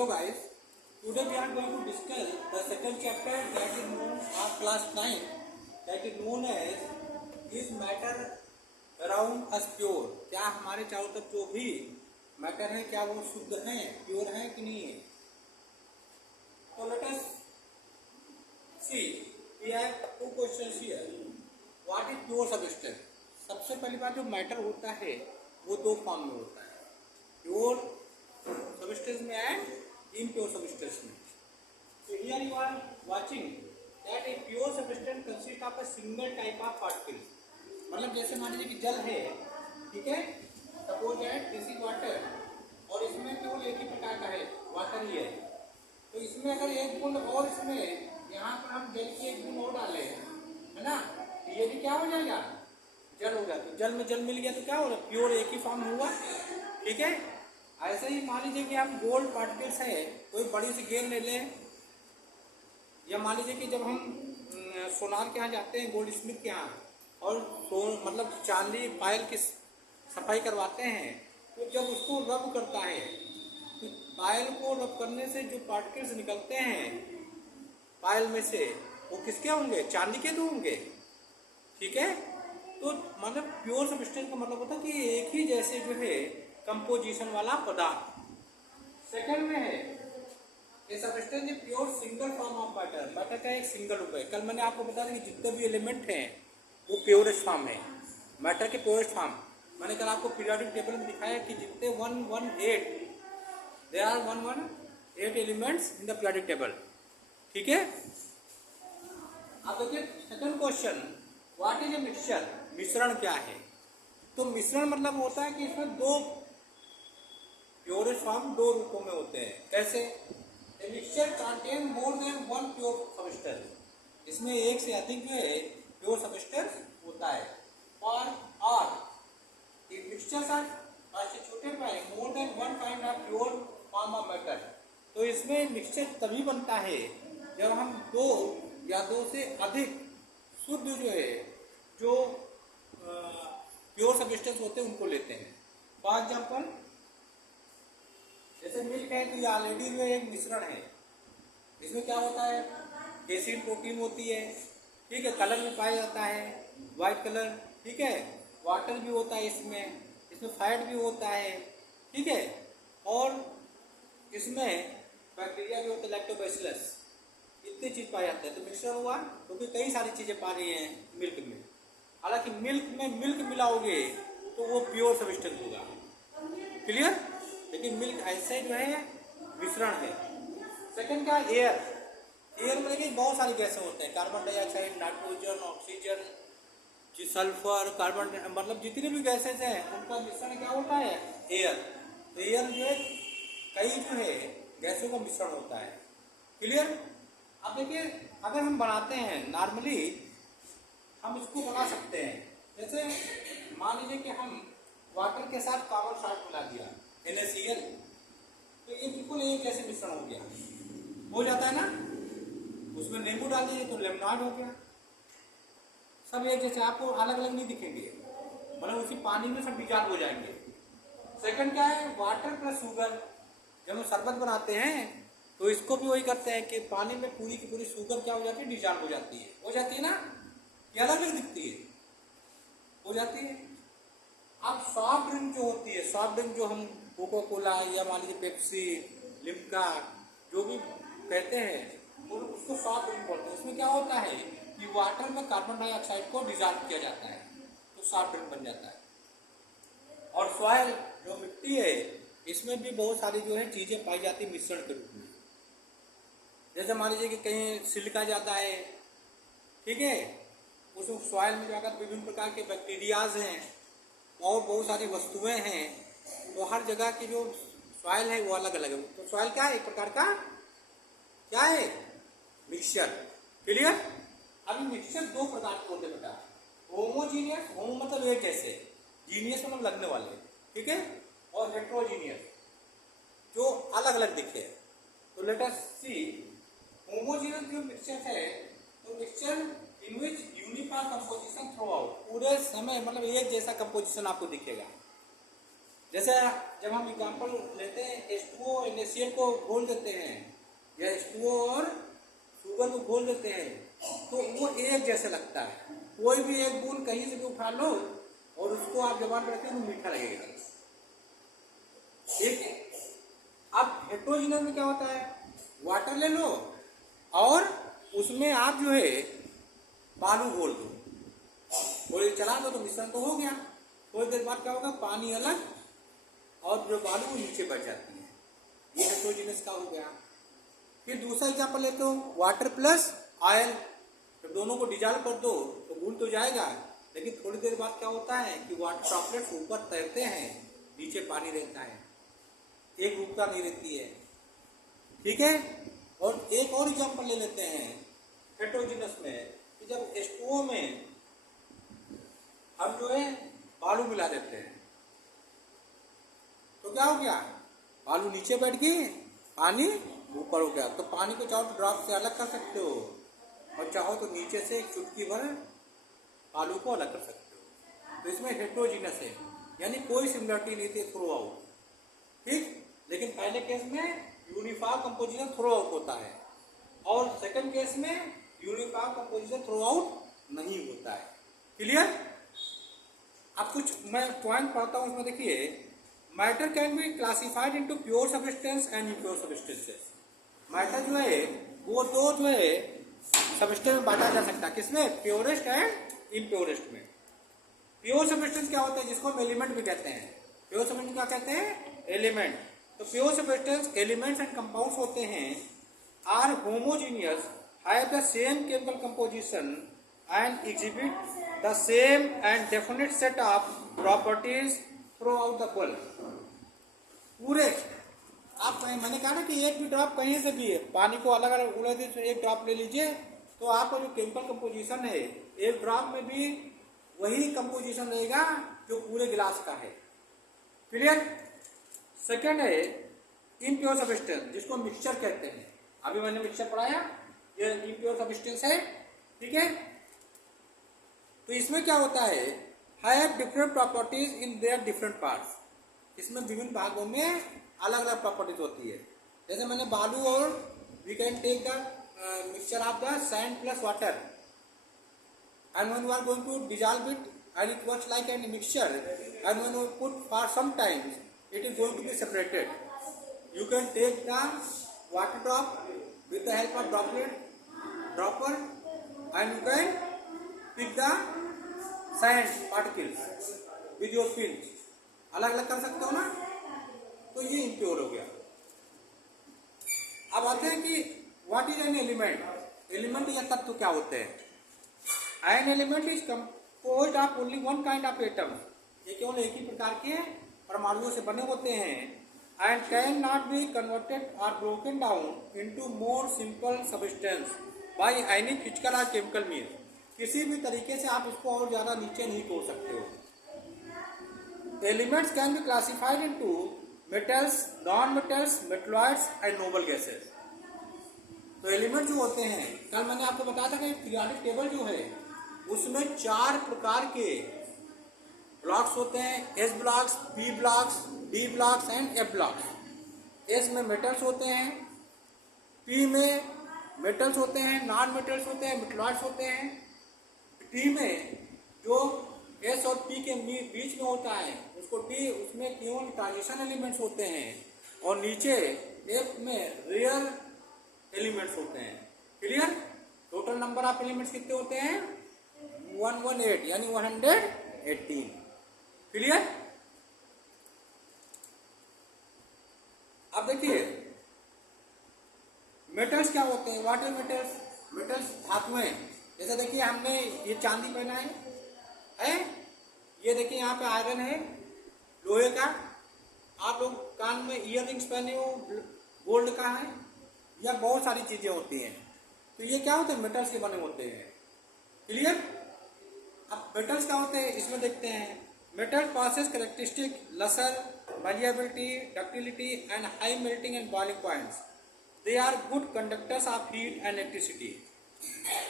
Hello guys, today we are going to discuss the second chapter that is known as class 9, that is known as is matter around us pure। क्या हमारे चारों तरफ जो भी matter है क्या वो शुद्ध है, प्योर है कि नहीं है। तो let us see, we have two questions here। What is pure substance? सबसे पहली बात जो मैटर होता है वो दो फॉर्म में होता है, प्योर substance में and impure substance में। So here you are watching that a pure substance consists of a single type of particles। मतलब जैसे मान लीजिए कि जल है, ठीक है, suppose that this is water और इसमें केवल एक ही प्रकार का है, वाटर ही है। तो इसमें अगर एक बूंद और इसमें यहाँ पर हम जल की एक बूंद और डालें, है ना, तो ये भी क्या हो जाएगा, जल होगा। तो जल में जल मिल गया तो क्या हो रहा है, प्योर एक ही फॉर्म हुआ, ठीक है। ऐसे ही मान लीजिए कि हम गोल्ड पार्टिकल्स है, कोई बड़ी सी गेंद ले लें, या मान लीजिए कि जब हम सोनार के यहाँ जाते हैं, गोल्ड स्मिथ के यहाँ, और मतलब चांदी पायल की सफाई करवाते हैं, तो जब उसको रब करता है तो पायल को रब करने से जो पार्टिकल्स निकलते हैं पायल में से वो किसके होंगे, चांदी के तो होंगे, ठीक है। तो मतलब प्योर सब्सटेंस का मतलब होता है कि एक ही जैसे जो है कंपोजिशन वाला पदार्थ। सेकंड में है ये substance pure single form of matter. Matter का एक सिंगल रूप है। कल मैंने आपको बताया कि जितने भी एलिमेंट हैं वो प्योरेस्ट फॉर्म है, मैटर के प्योरेस्ट फॉर्म। मैंने कल आपको पीरियोडिक टेबल में दिखाया कि जितने 118 there are 118 elements in the periodic table, ठीक है। अब देखिए second question, what is a mixture? मिश्रण क्या है? तो मिश्रण मतलब होता है कि इसमें दो प्योरेस्ट फॉर्म दो रूपों में होते हैं। कैसे? A mixture contain more than one pure substance. इसमें एक से अधिक जो है प्योर सब्सटेंस होता है। और ए मिक्सचर्स आर ऐसे छोटे पाए more than one kind of pure form of matter. तो इसमें मिक्सचर तभी बनता है जब हम दो या दो से अधिक शुद्ध जो है जो प्योर सब्सटेंस होते हैं उनको लेते हैं। फॉर एग्जाम्पल जैसे मिल्क है, तो ये ऑलरेडी जो एक मिश्रण है। इसमें क्या होता है, केसीन प्रोटीन होती है, ठीक है, कलर में पाया जाता है वाइट कलर, ठीक है, वाटर भी होता है इसमें फैट भी होता है, ठीक है, और इसमें बैक्टीरिया भी होता है, लैक्टोबैसिलस, इतनी चीज पाई जाती है। तो मिक्सचर हुआ क्योंकि तो कई सारी चीजें पा रही हैं मिल्क में। हालांकि मिल्क में मिल्क मिलाओगे तो वो प्योर सब्सटेंस होगा, क्लियर। लेकिन मिल्क ऐसे जो है मिश्रण है। सेकंड क्या, एयर। एयर में देखिए बहुत सारी गैसें होते हैं, carbon dioxide, nitrogen, oxygen, sulphur, carbon, मतलब जितनी भी गैसेज हैं उनका मिश्रण क्या होता है, एयर। तो एयर जो है कई जो है गैसों का मिश्रण होता है, क्लियर। अब देखिए अगर हम बनाते हैं नॉर्मली हम इसको बना सकते हैं। जैसे मान लीजिए कि हम वाटर के साथ कार्बन सल्फाइड मिला दिया NaCl, तो ये बिल्कुल एक जैसे मिश्रण हो गया, हो जाता है ना। उसमें नींबू डाल दीजिए तो लेमनाइड हो गया। सब एक जैसे, आपको अलग अलग नहीं दिखेंगे, मतलब उसी पानी में सब डिजॉल्व हो जाएंगे। सेकंड क्या है, वाटर प्लस शुगर। जब हम शरबत बनाते हैं तो इसको भी वही करते हैं कि पानी में पूरी की पूरी शुगर क्या हो जाती है, डिजॉल्व हो जाती है ना, ये अलग अलग दिखती है, हो जाती है। अब सॉफ्ट ड्रिंक जो होती है, सॉफ्ट ड्रिंक जो हम कोका कोला या मान लीजिए पेप्सी, लिम्का, जो भी कहते हैं और उसको सॉफ्ट ड्रिंक बोलते हैं। उसमें क्या होता है कि वाटर में कार्बन डाइऑक्साइड को डिजॉल्व किया जाता है तो सॉफ्ट ड्रिंक बन जाता है। और सॉइल जो मिट्टी है इसमें भी बहुत सारी जो है चीजें पाई जाती है मिश्रण के रूप में। जैसे मान लीजिए कि कहीं सिलिका जाता है, ठीक है, उस सॉइल में जाकर विभिन्न प्रकार के बैक्टीरियाज हैं और बहुत सारी वस्तुएं हैं, तो हर जगह की जो सॉइल है वो अलग अलग है। तो सॉइल क्या है, एक प्रकार का क्या है, मिक्सचर, क्लियर। अभी मिक्सचर दो प्रकार के होते हैं बेटा, होमोजीनियस, होमो मतलब एक जैसे, जीनियस मतलब लगने वाले, ठीक है, और हेट्रोजीनियस जो अलग अलग दिखे। तो लेट अस सी होमोजीनियस जो मिक्सचर है, तो mixture in which uniform composition through out, पूरे समय मतलब एक जैसा कंपोजिशन आपको दिखेगा। जैसे जब हम एग्जाम्पल लेते हैं H2O HCl को घोल देते हैं या H2O और शुगर को घोल देते हैं तो वो एक जैसे लगता है। कोई भी एक बूंद कहीं से भी उठा लो और उसको आप जबान पर रखें तो मीठा लगेगा। ठीक है। अब हेटेरोजीनियस में क्या होता है, वाटर ले लो और उसमें आप जो है बालू घोल दो, थोड़ी चला दो तो मिश्रण तो हो गया। थोड़ी देर बाद क्या होगा, पानी अलग और जो बालू वो नीचे बच जाती है। ये हेटेरोजीनियस का हो गया। फिर दूसरा एग्जाम्पल लेते हो, वाटर प्लस ऑयल। जब दोनों को डिजॉल्व कर दो तो घुल तो जाएगा, लेकिन थोड़ी देर बाद क्या होता है कि वाटर ड्रॉपलेट्स ऊपर तैरते हैं, नीचे पानी रहता है, एक रूपता नहीं रहती है। ठीक है। और एक और एग्जाम्पल ले लेते हैं हेटेरोजीनियस में कि जब H2O में हम जो है बालू मिला देते हैं तो क्या हो गया, बालू नीचे बैठ गई, पानी ऊपर हो गया। तो पानी को चाहो तो ड्रॉप से अलग कर सकते हो और चाहो तो नीचे से एक चुटकी भर बालू को अलग कर सकते हो। तो इसमें हेटेरोजीनियस है, यानी कोई सिमिलरिटी नहीं थी थ्रो आउट। ठीक। लेकिन पहले केस में यूनिफॉर्म कंपोजिशन थ्रो आउट होता है और सेकंड केस में यूनिफॉर्म कंपोजिशन थ्रो आउट नहीं होता है। क्लियर। अब कुछ मैं पॉइंट पढ़ता हूं, उसमें देखिए, matter can be classified into pure substance and impure substances. Matter जो है वो दो जो है सब्सटेंस में बांटा जा सकता है। किसमें, प्योरेस्ट एंड इम्प्योरेस्ट में। प्योर सब्सटेंस क्या होता है, जिसको हम एलिमेंट भी कहते हैं। प्योर सब्सटेंस क्या कहते हैं, एलिमेंट। तो pure substance elements and compounds होते हैं, are homogeneous, have the same chemical composition and exhibit the same and definite set of properties throughout the world. पूरे आप मैंने कहा ना कि एक भी ड्रॉप कहीं से भी है, पानी को अलग अलग उड़ा दीजिए, एक ड्रॉप ले लीजिए तो आपका जो केमिकल कंपोजिशन है एक ड्रॉप में भी वही कंपोजिशन रहेगा जो पूरे गिलास का है। क्लियर। सेकेंड है इम्प्योर सब्सटेंस, जिसको मिक्सचर कहते हैं। अभी मैंने मिक्सचर पढ़ाया, ये इम्प्योर सब्सटेंस है। ठीक है। तो इसमें क्या होता है, have different properties in their different parts. इसमें विभिन्न भागों में अलग अलग प्रॉपर्टीज होती है। जैसे मैंने बालू और we can take the mixture of the sand plus water and when you are going to dissolve it and it works like a mixture, and when you put for some time it is going to be separated. You can take the water drop with the help of dropper and you can pick the sand particles with your pinch. अलग अलग कर सकते हो ना, तो ये impure हो गया। अब आते हैं कि what is an element. Element या तत्व क्या होते हैं। An element is composed of only one kind of atom. ये केवल एक ही प्रकार के परमाणुओं से बने होते हैं and can not be converted or broken down into more simple substance by any physical or chemical means. किसी भी तरीके से आप इसको और ज्यादा नीचे नहीं तोड़ सकते हो। Elements can be classified into metals, non-metals, metalloids and noble gases. तो एलिमेंट जो होते हैं, कल मैंने आपको बताया था कि पीरियोडिक टेबल जो है उसमें 4 प्रकार के ब्लॉक्स होते हैं, S blocks, P blocks, D blocks and F blocks. S में मेटल्स होते हैं, पी में मेटल्स होते हैं, नॉन मेटल्स होते हैं, मेटलॉइड्स होते हैं। टी में जो एस और पी के बीच में होता है उसको टी, उसमें केवल ट्रांजिशन एलिमेंट्स होते हैं। और नीचे एफ में रेयर एलिमेंट्स होते हैं। Clear. Total number of elements कितने होते हैं, 118 यानी 118। क्लियर। अब देखिए मेटल्स क्या होते हैं, व्हाट आर मेटल्स। मेटल्स धातुएं। जैसे देखिए हमने ये चांदी पहना है, ये देखिए यहाँ पे आयरन है लोहे का। आप लोग कान में ईयर रिंग्स पहने हो, गोल्ड का है, या बहुत सारी चीजें होती हैं। तो ये क्या होते हैं, मेटल्स के बने होते हैं। क्लियर। अब मेटल्स क्या होते हैं इसमें देखते हैं। Metal passes characteristic lustre, malleability, ductility and high melting and boiling points. They are good conductors of heat and electricity.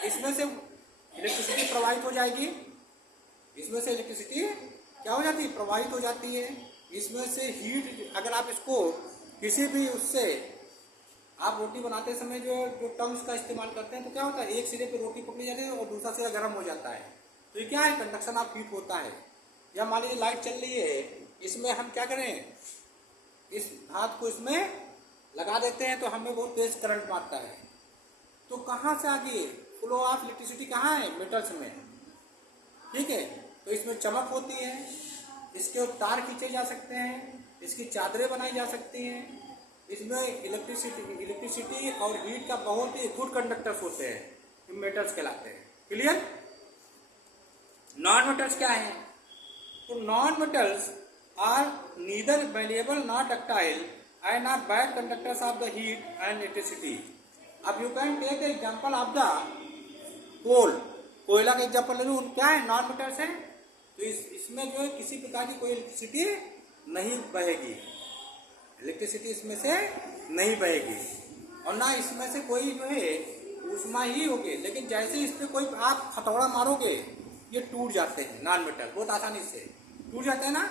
इसमें से इलेक्ट्रिसिटी प्रवाहित हो जाएगी, इसमें से इलेक्ट्रिसिटी क्या हो जाती है, प्रवाहित हो जाती है। इसमें से हीट, अगर आप इसको किसी भी उससे आप रोटी बनाते समय जो जो टंग्स का इस्तेमाल करते हैं तो क्या होता है, एक सिरे पे रोटी पकड़ी जाती है और दूसरा सिरा गर्म हो जाता है। तो ये क्या है, कंडक्शन ऑफ हीट होता है। या मान लीजिए लाइट चल रही है, इसमें हम क्या करें, इस हाथ को इसमें लगा देते हैं तो हमें बहुत तेज करंट मारता है। तो कहाँ से आगे फ्लो ऑफ इलेक्ट्रिसिटी कहाँ है, मेटल्स में, ठीक है। तो इसमें चमक होती है, इसके तार खींचे जा सकते हैं, इसकी चादरें बनाई जा सकती हैं। इसमें इलेक्ट्रिसिटी और हीट का बहुत ही गुड कंडक्टर्स होते हैं, मेटल्स कहलाते हैं। क्लियर। नॉन मेटल्स क्या है, तो non metals are neither malleable not ductile and are bad conductors of the heat and electricity. अब you can take the example of the coal, कोयला का एग्जांपल ले लूँ, क्या है, नॉन मेटल्स है। तो इसमें जो है किसी प्रकार की कोई इलेक्ट्रिसिटी नहीं बहेगी, इलेक्ट्रिसिटी इसमें से नहीं बहेगी और ना इसमें से कोई जो है ऊष्मा ही होगी। लेकिन जैसे इस पर कोई आप हथौड़ा मारोगे ये टूट जाते हैं, नॉन मेटल बहुत आसानी से टूट जाते हैं ना,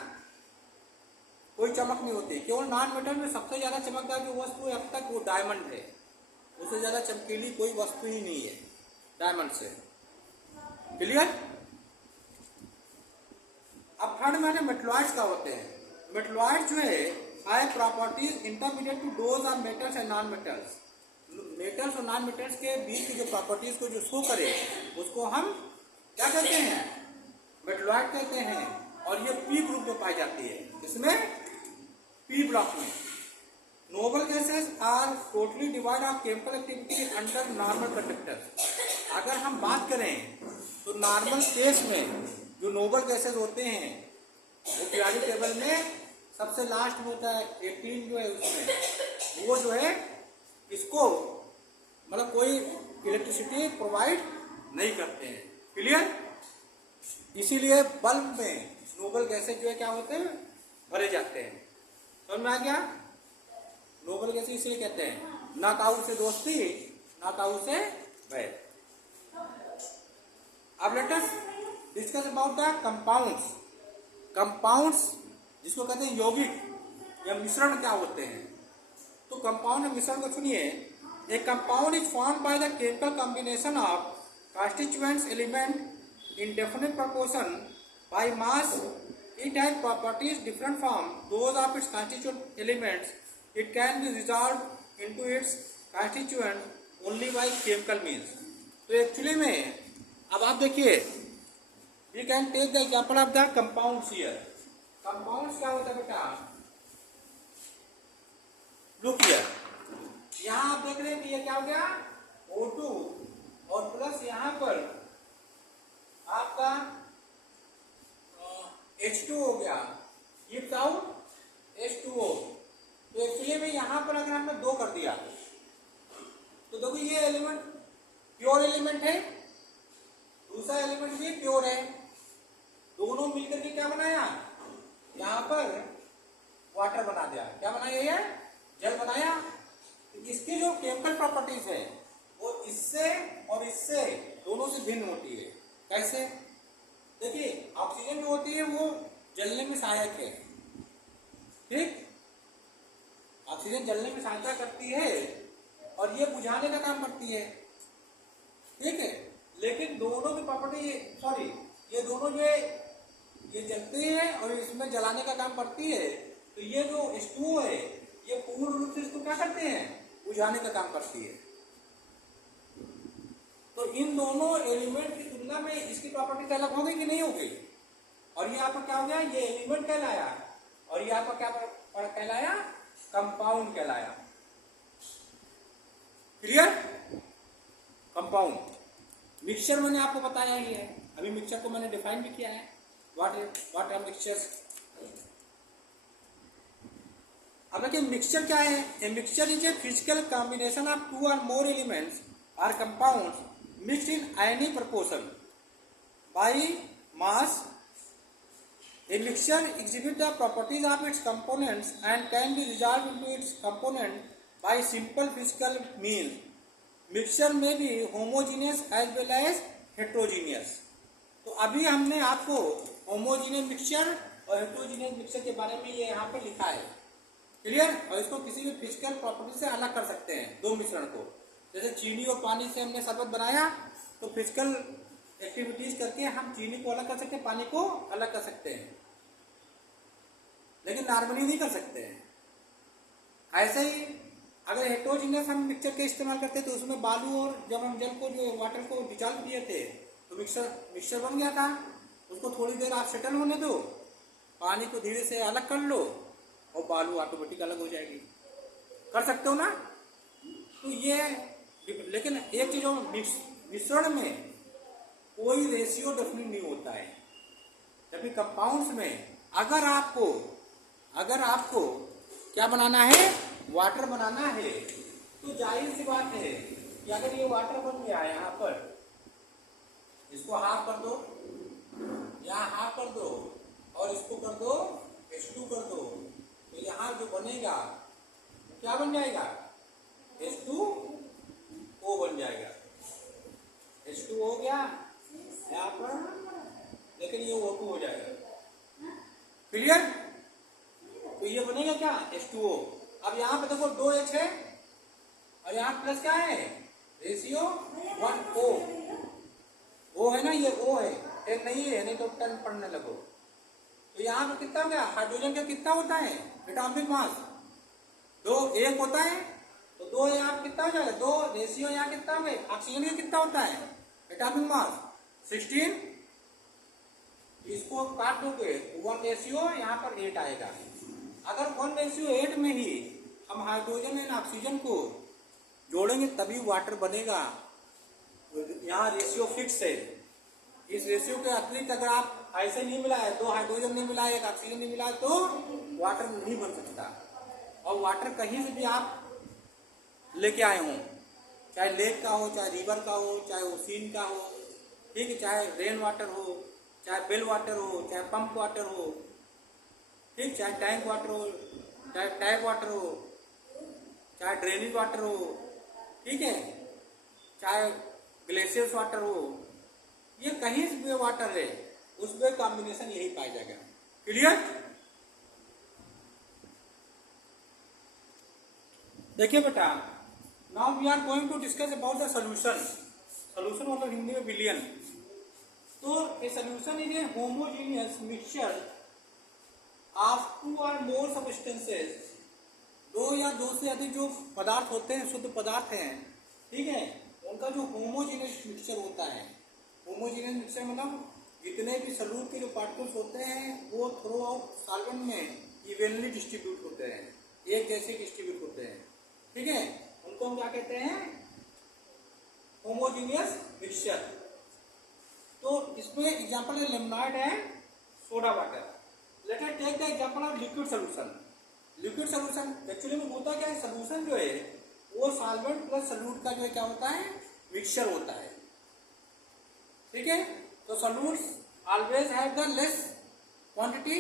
कोई चमक नहीं होती। केवल नॉन मेटल में सबसे ज्यादा चमकदार जो वस्तु है अब तक वो डायमंड है, उससे ज्यादा चमकीली कोई वस्तु ही नहीं है डायमंड से। क्लियर। अब थर्ड में मेटलॉइड्स का होते हैं। मेटलॉइड्स जो है high properties intermediate to those of metals and non metals. Metals और नॉन मेटल्स के बीच की जो प्रॉपर्टीज को जो शो करे उसको हम क्या कहते हैं, मेटलॉइड कहते हैं। और ये पी ग्रुप में पाई जाती है, इसमें पी ब्लॉक में। Noble gases are totally devoid of chemical activity under normal conductors. अगर हम बात करें तो नॉर्मल केस में जो नोबल गैसेस होते हैं वो पीरियोडिक टेबल में सबसे लास्ट में होता है, 18 जो है उसमें, वो जो है इसको मतलब कोई इलेक्ट्रिसिटी प्रोवाइड नहीं करते हैं। क्लियर। इसीलिए बल्ब में नोबल गैसेस जो है क्या होते हैं, भरे जाते हैं। समझ में आ गया। नोबल गैसेस इसलिए कहते हैं ना ताऊ से दोस्ती ना ताऊ से भय। अब let us discuss about the compounds. Compounds जिसको कहते हैं यौगिक या मिश्रण क्या होते हैं। तो कंपाउंड या मिश्रण को सुनिए। ए compound is formed by the chemical combination of constituents element in definite proportion by mass. It has properties different from those of its constituent elements. It can be resolved into its constituent only by chemical means. तो actually में अब आप देखिए, we can take the example of the compounds here. Compounds क्या होता है बेटा, look here. यहाँ आप देख रहे हैं कि ये क्या हो गया, O2 और प्लस यहाँ पर आपका H2 हो गया, गिव्स आउट H2O। तो एक्चुअली में यहाँ पर अगर हमने 2 कर दिया तो देखो ये एलिमेंट प्योर एलिमेंट है, दूसरा एलिमेंट भी प्योर है, दोनों मिलकर के क्या बनाया, यहाँ पर वाटर बना दिया। क्या बनाया, ये जल बनाया। इसकी जो केमिकल प्रॉपर्टीज है वो इससे और इससे दोनों से भिन्न होती है। कैसे, देखिए ऑक्सीजन जो होती है वो जलने में सहायक है, ठीक, ऑक्सीजन जलने में सहायता करती है और ये बुझाने का काम करती है, ठीक है। लेकिन दोनों की प्रॉपर्टी सॉरी ये दोनों जो ये जलती है और इसमें जलाने का काम करती है। तो ये जो H2O है ये पूर्ण रूप से इसको क्या करते हैं, बुझाने का काम करती है। तो इन दोनों एलिमेंट की तुलना में इसकी प्रॉपर्टी अलग हो गई कि नहीं हो गई। और ये आपका क्या हो गया, ये एलिमेंट कहलाया और ये आपका क्या कहलाया, कंपाउंड कहलाया। क्लियर। कंपाउंड मिक्सचर मैंने आपको बताया ही है, अभी मिक्सचर को मैंने डिफाइन भी किया है, व्हाट आर मिक्सचर्स। अब देखिए मिक्सचर क्या है, a mixture is a physical combination of 2 or more elements or compounds mixed in any proportion by mass. A mixture exhibits the properties of its components and can be resolved into its component by simple physical means. Mixture may be homogeneous as well as heterogeneous. तो अभी हमने आपको homogeneous mixture और heterogeneous mixture के बारे में ये यहाँ पर लिखा है। क्लियर। और इसको किसी भी फिजिकल प्रॉपर्टी से अलग कर सकते हैं दो मिश्रण को। जैसे चीनी और पानी से हमने शरबत बनाया तो फिजिकल एक्टिविटीज करके हम चीनी को अलग कर सकते हैं, पानी को अलग कर सकते हैं, लेकिन नॉर्मली नहीं कर सकते हैं। ऐसे ही अगर हेटेरोजीनियस हम मिक्सचर के इस्तेमाल करते तो उसमें बालू और जब हम जल को जो वाटर को डिजॉल्व किए थे तो मिक्सचर बन गया था। उसको थोड़ी देर आप सेटल होने दो, पानी को धीरे से अलग कर लो और बालू ऑटोमेटिक अलग हो जाएगी। कर सकते हो ना। तो ये लेकिन एक चीज मिश्रण में कोई रेशियो डेफिनेट नहीं होता है। जबकि कंपाउंड्स में अगर आपको क्या बनाना है, वाटर बनाना है, तो जाहिर सी बात है कि अगर ये वाटर बन गया है यहाँ पर, इसको हाफ कर दो, यहाँ हाफ कर दो और इसको कर दो H2 कर दो, तो यहाँ जो बनेगा क्या बन जाएगा, H2O बन जाएगा। H2 हो गया यहाँ पर, लेकिन ये O2 हो जाएगा। क्लियर। तो ये बनेगा क्या, H2O। अब यहाँ पे देखो 2H है और यहाँ प्लस क्या है, रेशियो 1O। O है ना, ये O है, 10 नहीं है, नहीं तो 10 पढ़ने लगो। तो यहाँ पे कितना हो गया, हाइड्रोजन का कितना होता है एटॉमिक मास, 2 1 होता है, तो 2 यहाँ कितना हो जाएगा, 2 रेशियो यहाँ कितना हो गया, ऑक्सीजन का कितना होता है एटॉमिक मास 16। इसको काट दोगे 1 रेशियो यहाँ पर 8 आएगा। अगर 1 रेशियो 8 में ही हम हाइड्रोजन एंड ऑक्सीजन को जोड़ेंगे तभी वाटर बनेगा। यहाँ रेशियो फिक्स है। इस रेशियो के अतिरिक्त अगर आप ऐसे नहीं मिलाए, 2 हाइड्रोजन नहीं मिलाए, 1 ऑक्सीजन नहीं मिलाए, तो वाटर नहीं बन सकता। और वाटर कहीं से भी आप लेके आए हों, चाहे लेक का हो, चाहे रिवर का हो, चाहे ओशियन का हो, ठीक है, चाहे रेन वाटर हो, चाहे बेल वाटर हो, चाहे पंप वाटर हो, ठीक, चाहे टैंक वाटर हो, चाहे टैप वाटर हो, चाहे ड्रेनेज वाटर हो, ठीक है, चाहे ग्लेशियर्स वाटर हो, ये कहीं से भी वाटर है उसमें कॉम्बिनेशन यही पाया जाएगा। क्लियर। देखिए बेटा, now we are going to discuss about the solution. Solution मतलब हिंदी में विलयन। तो a solution is a homogeneous mixture of 2 और मोर सब्सटेंसेस। 2 या 2 से अधिक जो पदार्थ होते हैं, शुद्ध पदार्थ हैं, ठीक है, उनका जो होमोजेनियस मिक्सचर होता है। होमोजेनियस मिक्सचर मतलब जितने भी सॉल्यूट के जो पार्टिकल्स होते हैं वो थ्रू आउट सॉल्वेंट में इवनली डिस्ट्रीब्यूट होते हैं, एक जैसे डिस्ट्रीब्यूट होते हैं, ठीक है, उनको हम क्या कहते हैं, होमोजेनियस मिक्सचर। तो इसमें एग्जांपल है lemonade and soda water. Let us take the example of liquid solution. Liquid solution actually में होता क्या है, सॉल्यूशन जो है वो सॉल्वेंट प्लस सॉल्यूट का जो है क्या होता है, मिक्सचर होता है, ठीक है। तो solutes always have the less quantity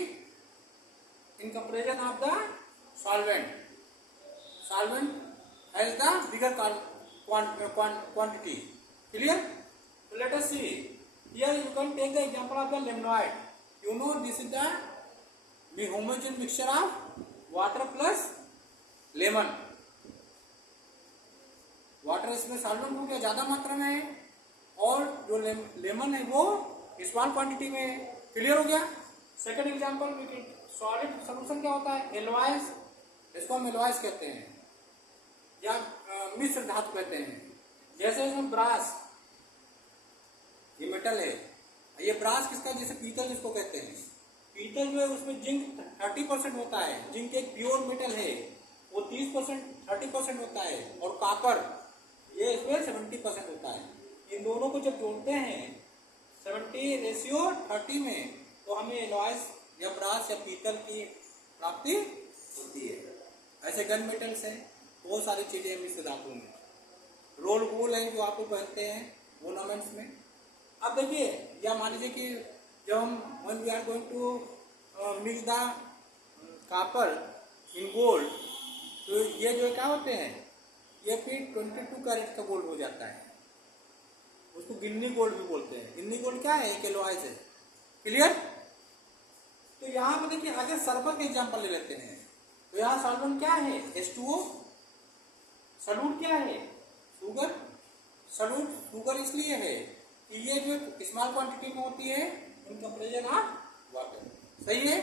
in comparison of the solvent. Solvent has the bigger quantity. Clear? So let us see. Here you can take the example of the lemonade. You know this is the homogeneous mixture of water plus lemon. Water इसमें solvent हो गया ज्यादा मात्रा में है और जो lemon है वो स्मॉल क्वांटिटी में है। क्लियर हो गया। सेकंड एग्जांपल, सॉलिड सॉल्यूशन क्या होता है, एलॉयज। इसको हम एलॉयज कहते हैं या मिश्र धातु कहते हैं। जैसे इसमें ब्रास, ये मेटल है, ये ब्रास किसका, जैसे पीतल जिसको कहते हैं, पीतल जो है उसमें जिंक 30% होता है, जिंक एक प्योर मेटल है, वो 30% होता है, और कॉपर ये इसमें 70% होता है। इन दोनों को जब जोड़ते हैं 70:30 में, तो हमें एलॉयज या ब्रास या पीतल की प्राप्ति होती है। ऐसे गन मेटल्स हैं, बहुत सारी चीजें हैं मिश्र धातु में। रोल गोल है जो आपको पहनते हैं ऑर्नामेंट्स में। अब देखिए, या मान लीजिए कि जब हम when we are going to mix the copper in gold, तो ये जो क्या होते हैं, ये फिर 22 कैरेट का गोल्ड हो जाता है। उसको गिन्नी गोल्ड भी बोलते हैं। गिन्नी गोल्ड क्या है, एक एलॉयज है। क्लियर। तो यहाँ पर देखिए, अगर शरबत का एग्जाम्पल ले लेते हैं, तो यहाँ सॉल्वेंट क्या है? H2O। सॉल्यूट क्या है? शुगर। सॉल्यूट शुगर इसलिए है कि ये जो स्मॉल क्वांटिटी में होती है इन कंपैरिजन ऑफ वाटर। सही है।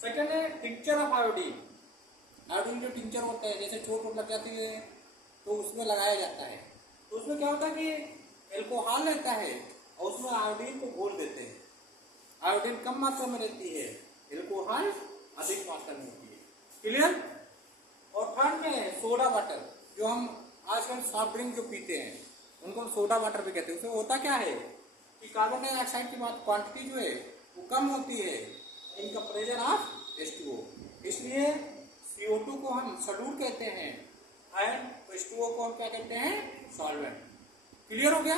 सेकंड है टिंचर ऑफ आयोडीन। आयोडीन जो टिंचर होता है, जैसे चोट वोट लग जाती है तो उसमें लगाया जाता है, तो उसमें क्या होता है कि एल्कोहल रहता है और उसमें आयोडीन को घोल देते हैं। आयोडीन कम मात्रा में रहती है, एल्कोहल अधिक मात्रा में होती है। क्लियर। और थर्ड में है सोडा वाटर, जो हम आजकल सॉफ्ट ड्रिंक जो पीते हैं उनको हम सोडा वाटर भी कहते हैं। उसमें होता क्या है कि कार्बन डाइऑक्साइड की क्वांटिटी जो है वो कम होती है इन कंपैरिजन ऑफ H2O। इसलिए CO2 को हम सॉल्यूट कहते हैं एंड H2O को हम क्या कहते हैं? सॉल्वेंट। क्लियर हो गया?